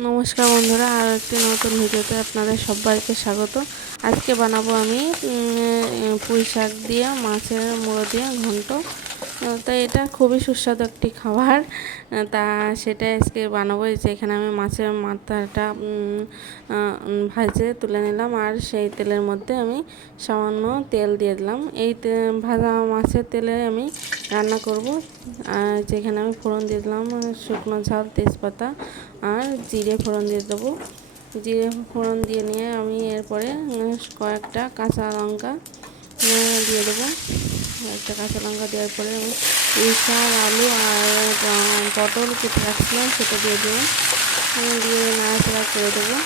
নমস্কার বন্ধুরা আর একটি নতুন ভিডিওতে আপনাদের সবাইকে স্বাগত। আজকে বানাবো আমি পুঁই শাক দিয়ে, মাছের মুড়ো দিয়ে ঘন্ট। তো এটা খুবই সুস্বাদু একটি খাবার। তা সেটা আজকে বানাবো। যে এখানে আমি মাছের মাথাটা ভাজে তুলে নিলাম। আর সেই তেলের মধ্যে আমি সামান্য তেল দিয়ে দিলাম। এই ভাজা মাছের তেলে আমি রান্না করব। আর যেখানে আমি ফোড়ন দিয়ে দিলাম শুকনো ঝাল, তেজপাতা আর জিরে ফোড়ন দিয়ে দেবো। জিরে ফোড়ন দিয়ে নিয়ে আমি এরপরে কয়েকটা কাঁচা লঙ্কা দিয়ে দেবো। একটা কাঁচা লঙ্কা দেওয়ার পরে আমি আলু আর পটল কেটে রাখছিলাম, সেটা দিয়ে দেবো। দিয়ে নাড়াচাড়া করে দেবো।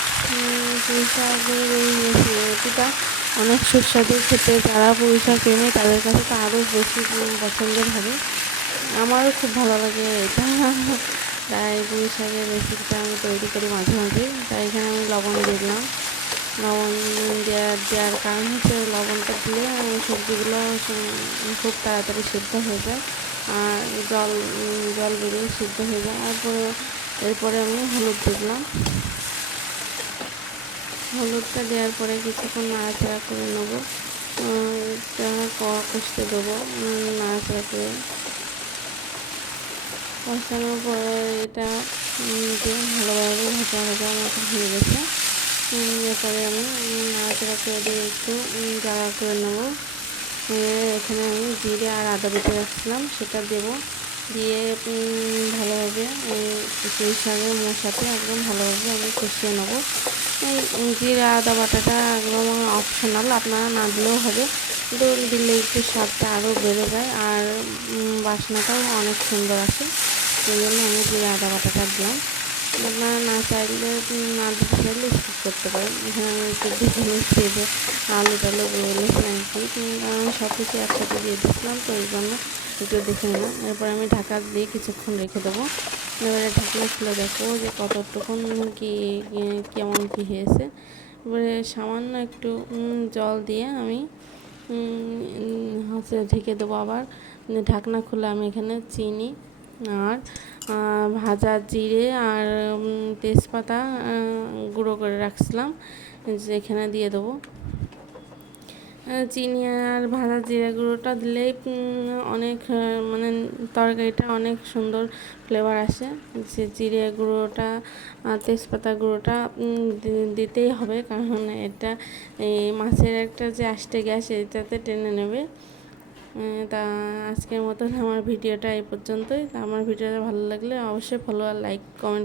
এই রেসিপিটা অনেক সুস্বাদু খেতে যারা পুঁই শাক প্রেমী তাদের কাছে তো আরও বেশি পছন্দের হবে। আমারও খুব ভালো লাগে এটা। তাই পুঁই শাকের রেসিপিটা আমি তৈরি করি মাঝে মাঝে। তাই এখানে আমি লবণ দিলাম। লবণ দেওয়ার দেওয়ার কারণ হচ্ছে লবণটা দিলে সবজিগুলো খুব তাড়াতাড়ি সিদ্ধ হয়ে যায় আর জল জল বেরিয়ে সিদ্ধ হয়ে যায়। তারপরে, এরপরে আমি হলুদ দিলাম। হলুদটা দেওয়ার পরে কিছুক্ষণ নাড়াচাড়া করে নেব। কষতে দেবো। নাড়াচাড়া করে। কষানোর পরে এটা ভালোভাবে ভাজা ভাজা মতো হয়ে গেছে। এরপরে আমি নাড়াচাড়া করে দিয়ে একটু জায়গা করে নেব। এখানে আমি জিরে আর আদা বেটে রাখছিলাম, সেটা দেবো। দিয়ে ভালোভাবে সেই শাকের মশাতে একদম ভালোভাবে আমি কষিয়ে নেব। জিরে আদা বাটাটা একদম অপশনাল আপনারা না দিলেও হবে। কিন্তু দিলে একটু স্বাদটা আরও বেড়ে যায় আর বাসনাটাও অনেক সুন্দর আসে। সেই জন্য আমি জিরে আদা বাটাটা দিলাম। আপনারা না চাইলে না দিতে চাইলে স্কিপ করতে পারেন। এখানে আমি একটু দেখে নিচ্ছি আলু টালু কারণ আমি সব কিছু একসাথে দিয়ে দিয়েছিলাম, তো এই জন্য একটু দেখে নিলাম। এরপর আমি ঢাকা দিয়ে কিছুক্ষণ রেখে দেবো। এবারে ঢাকনা খুলে দেখো যে কতটুকুন কি কেমন কী হয়েছে। এবারে সামান্য একটু জল দিয়ে আমি হচ্ছে ঢেকে দেবো আবার। ঢাকনা খুলে আমি এখানে চিনি আর ভাজা জিরে আর তেজপাতা গুঁড়ো করে রাখছিলাম। যে এখানে দিয়ে দেবো। চিনি আর ভাজা জিরে গুঁড়োটা দিলেই অনেক মানে তরকারিটা অনেক সুন্দর ফ্লেভার আসে। যে জিরে গুঁড়োটা তেজপাতা গুঁড়োটা দিতেই হবে, কারণ এটা এই মাছের একটা যে আষ্টে গ্যাস, এটাতে টেনে নেবে। তা আজকের মতন আমার ভিডিওটা এই পর্যন্তই। তা আমার ভিডিওটা ভালো লাগলে অবশ্যই ফলো আর লাইক কমেন্ট